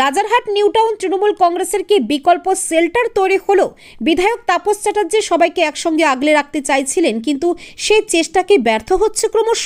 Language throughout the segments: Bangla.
রাজারহাট নিউটাউন তৃণমূল কংগ্রেসের কি বিকল্প শেল্টার তৈরি হলো? বিধায়ক তাপস চ্যাটার্জি সবাইকে একসঙ্গে আগলে রাখতে চাইছিলেন, কিন্তু সেই চেষ্টাকে ব্যর্থ হচ্ছে ক্রমশ?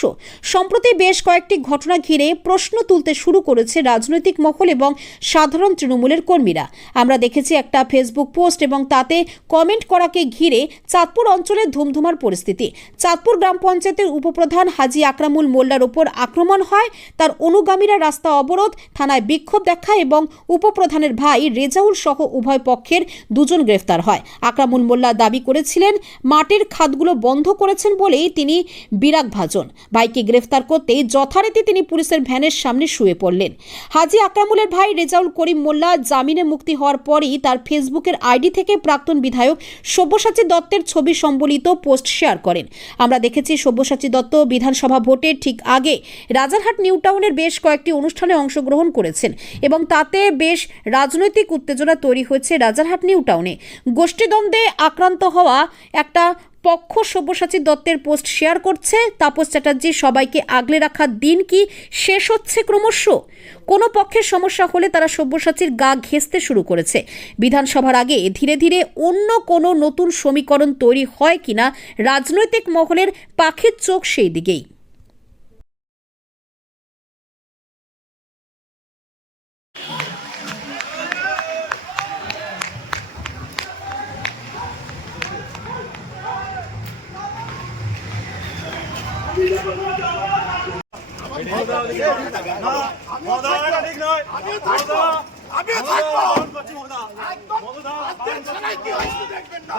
সম্প্রতি বেশ কয়েকটি ঘটনা ঘিরে প্রশ্ন তুলতে শুরু করেছে রাজনৈতিক মহল এবং সাধারণ তৃণমূলের কর্মীরা। আমরা দেখেছি একটা ফেসবুক পোস্ট এবং তাতে কমেন্ট করাকে ঘিরে চাঁদপুর অঞ্চলে ধুমধুমার পরিস্থিতি। চাঁদপুর গ্রাম পঞ্চায়েতের উপপ্রধান হাজি আকরামুল মোল্লার ওপর আক্রমণ হয়। তার অনুগামীরা রাস্তা অবরোধ, থানায় বিক্ষোভ দেখায় এবং উপপ্রধানের ভাই রেজাউল সহ উভয় পক্ষের দুজন গ্রেফতার হয়। আকরামুল মোল্লা দাবি করেছিলেন, মাটির খাতগুলো বন্ধ করেছেন বলেই তিনি বিরাগ ভাজন ভাইকে গ্রেফতার করতে যথারীতি তিনি পুলিশের ভ্যানের সামনে শুয়ে পড়লেন। হাজি আকরামুলের ভাই রেজাউল করিম মোল্লা জামিনে মুক্তি হওয়ার পরই তার ফেসবুকের আইডি থেকে প্রাক্তন বিধায়ক সব্যসাচী দত্তের ছবি সম্বলিত পোস্ট শেয়ার করেন। আমরা দেখেছি সব্যসাচী দত্ত বিধানসভা ভোটের ঠিক আগে রাজারহাট নিউ টাউনের বেশ কয়েকটি অনুষ্ঠানে অংশগ্রহণ করেছেন এবং তাতে বেশ রাজনৈতিক উত্তেজনা তৈরি হয়েছে রাজারহাট নিউ টাউনে। গোষ্ঠীদ্বন্দ্বে আক্রান্ত হওয়া একটা পক্ষ সব্যসাচী দত্তের পোস্ট শেয়ার করছে। তাপস চ্যাটার্জি, সবাইকে আগলে রাখার দিন কি শেষ হচ্ছে ক্রমশ? কোনো পক্ষের সমস্যা হলে তারা সব্যসাচীর গা ঘেঁচতে শুরু করেছে। বিধানসভার আগে ধীরে ধীরে অন্য কোনো নতুন সমীকরণ তৈরি হয় কিনা? রাজনৈতিক মহলের পাখির চোখ সেই দিকেই। মমতা এটা ঠিক নয় মমতা আমি থাকব করছি মমতা মমতা আপনার ছাড়াই কি হয়েছে দেখবেন না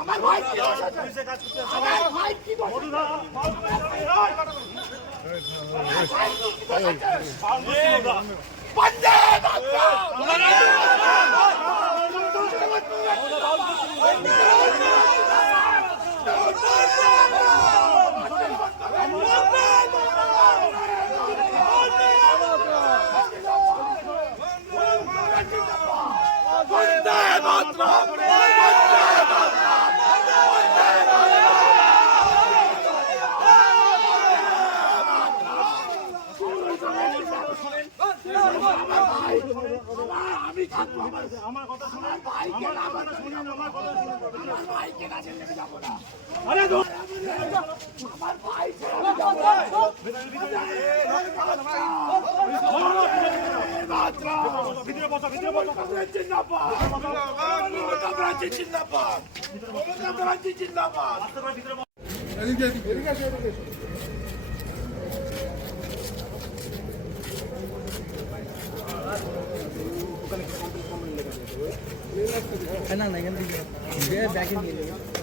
আমার ভাই কি হয়েছে পুলিশের কাজ করতে আসছে আমার ভাই কি হয়েছে মধুদা বন্দে মাতরম বন্দে মাতরম বন্দে মাতরম আমি থাকব আমার কথা শুনে আমার কথা শুনুন আমার কথা শুনুন আমার ভাইকে না ছেড়ে আমি যাব না আরে। আমার ভাই ভিতরে বসো ভিতরে বসো জিন্দাবাদ মমতা ব্যানার্জি জিন্দাবাদ মমতা ব্যানার্জি জিন্দাবাদ আস্তে করে ভিতরে বসো। না না এখান থেকে ব্যাগে নিয়ে যাবে